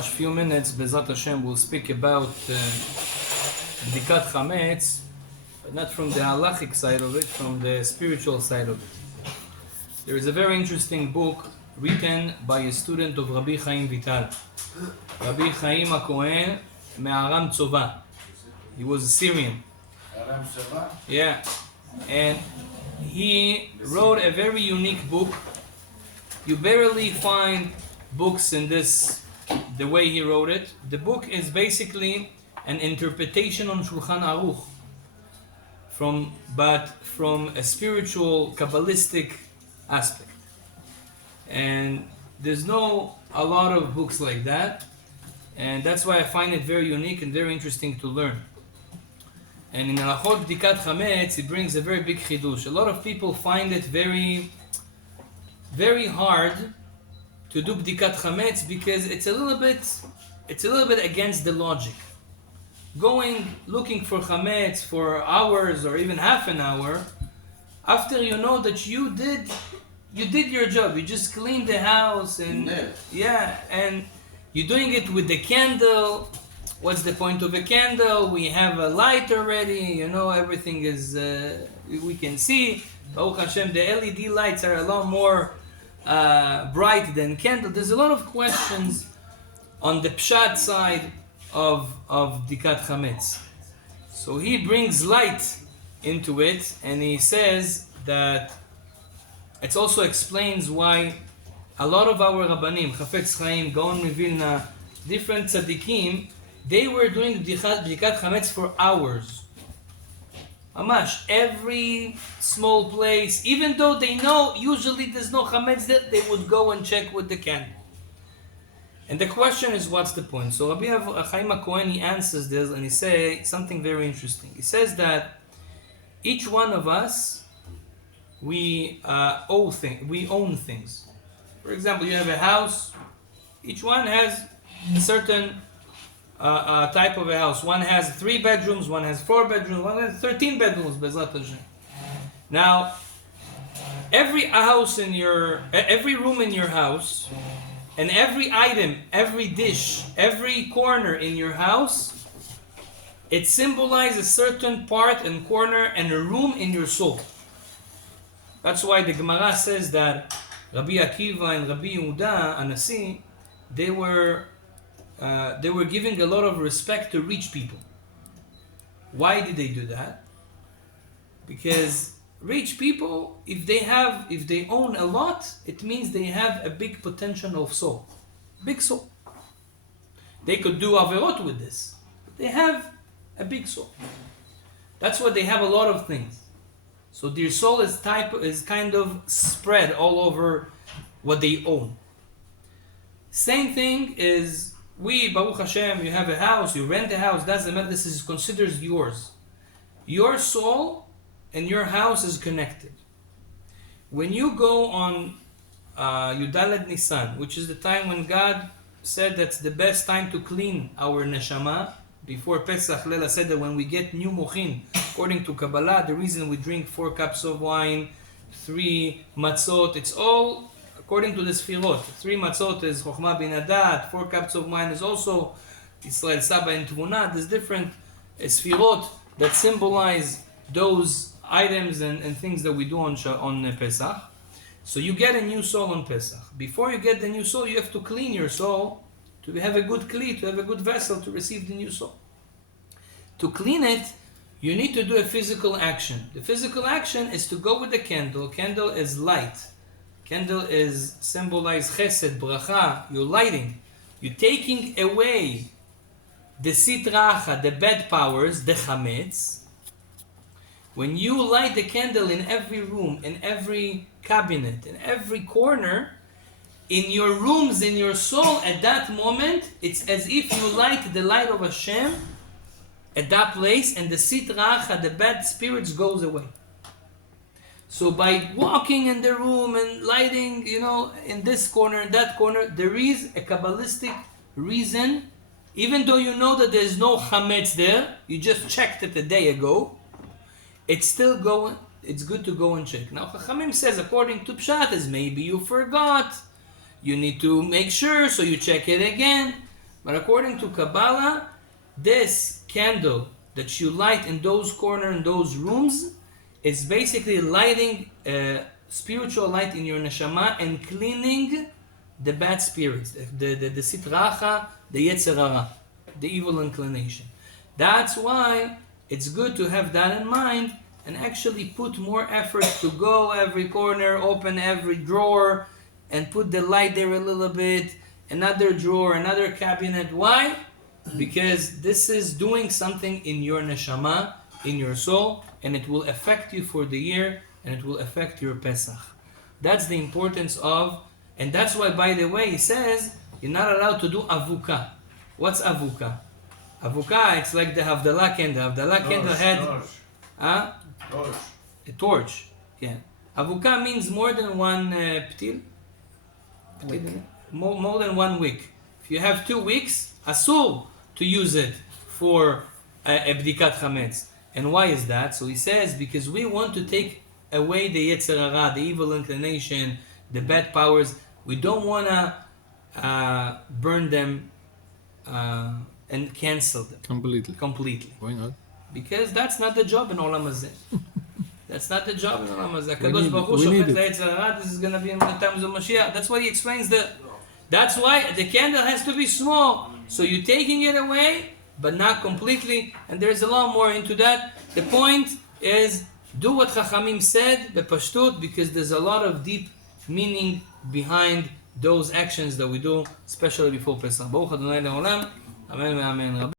Few minutes, Bezat Hashem, will speak about Bdikat Chametz, but not from the halachic side of it, from the spiritual side of it. There is a very interesting book written by a student of Rabbi Chaim Vital, Rabbi Chaim HaKohen me'Aram Tzova. He was a Syrian. Aram Tzova? Yeah, and he wrote a very unique book. You barely find books in this, the way he wrote it. The book is basically an interpretation on Shulchan Aruch, but from a spiritual, Kabbalistic aspect. And there's no a lot of books like that, and that's why I find it very unique and very interesting to learn. And in Halachot Bdikat Chametz, it brings a very big chidush. A lot of people find it very, very hard to do Bdikat Chametz because it's a little bit against the logic. Looking for Chametz for hours or even half an hour, after you know that you did your job. You just cleaned the house and and you're doing it with the candle. What's the point of a candle? We have a light already, everything is, we can see. Baruch Hashem, the LED lights are a lot more bright than candle. There's a lot of questions on the pshat side of Bdikat Chametz. So he brings light into it, and he says that it also explains why a lot of our Rabbanim, Chafetz Chaim, Gaon Mivilna, different tzaddikim, they were doing Bdikat Chametz for hours. Amash, every small place, even though they know usually there's no Chametz there, they would go and check with the candle. And the question is, what's the point? So Rabbi Chaim HaKohen, he answers this and he says something very interesting. He says that each one of us, we own things. For example, you have a house, each one has a certain type of a house. One has 3 bedrooms, one has 4 bedrooms, one has 13 bedrooms, Bezat Hashem. Now, every room in your house, and every item, every dish, every corner in your house, it symbolizes a certain part and corner and a room in your soul. That's why the Gemara says that Rabbi Akiva and Rabbi Yehuda Anasi, they were giving a lot of respect to rich people. Why did they do that? Because rich people, if they own a lot, it means they have a big potential of soul. Big soul. They could do averot with this. But they have a big soul. That's why they have a lot of things. So their soul is kind of spread all over what they own. Same thing is, we, Baruch Hashem, you have a house, you rent a house, doesn't matter, this is considered yours. Your soul and your house is connected. When you go on Yudalet Nisan, which is the time when God said that's the best time to clean our neshama, before Pesach, Leila said that when we get new mochin, according to Kabbalah, the reason we drink 4 cups of wine, 3 matzot, it's all according to the Sfirot. 3 matzot is Chokhmah bin Adat, 4 cups of wine is also Israel Saba and Tvunah. There's different Sfirot that symbolize those items and things that we do on Pesach. So you get a new soul on Pesach. Before you get the new soul, you have to clean your soul to have a good kli, to have a good vessel to receive the new soul. To clean it, you need to do a physical action. The physical action is to go with the candle. Candle is light. Candle is symbolize chesed, bracha. You're lighting. You're taking away the sitracha, the bad powers, the chametz. When you light the candle in every room, in every cabinet, in every corner, in your rooms, in your soul, at that moment, it's as if you light the light of Hashem at that place, and the sitracha, the bad spirits, goes away. So by walking in the room and lighting, in this corner, in that corner, there is a Kabbalistic reason, even though you know that there's no chametz there, you just checked it a day ago, it's still going, it's good to go and check. Now Chachamim says, according to Pshat, is maybe you forgot, you need to make sure, so you check it again. But according to Kabbalah, this candle that you light in those corners, in those rooms, is basically lighting spiritual light in your neshama and cleaning the bad spirits, the sitracha, the yetzer hara, the evil inclination. That's why it's good to have that in mind and actually put more effort to go every corner, open every drawer, and put the light there a little bit, another drawer, another cabinet. Why? Because this is doing something in your neshama, in your soul, and it will affect you for the year, and it will affect your Pesach. That's the importance of, and that's why, by the way, he says, you're not allowed to do avuka. What's avuka? Avuka, it's like the Havdalah candle. Havdalah candle had a torch. Yeah. Avuka means more than one ptil. More than 1 week. If you have 2 weeks, asur to use it for a bdikat chametz. And why is that? So he says, because we want to take away the yetzer hara, the evil inclination, the bad powers. We don't want to burn them and cancel them. Completely. Why not? Because that's not the job in Olam Hazeh. That's not the job in Olam Hazeh. Kadosh Baruch Hu shofet le'yetzer hara. This is going to be in the times of Mashiach. That's why he explains that. That's why the candle has to be small. So you're taking it away, but not completely. And there's a lot more into that. The point is, do what Chachamim said, the Pashtut, because there's a lot of deep meaning behind those actions that we do, especially before Pesach. Baruch Adonai Le'olam. Amen.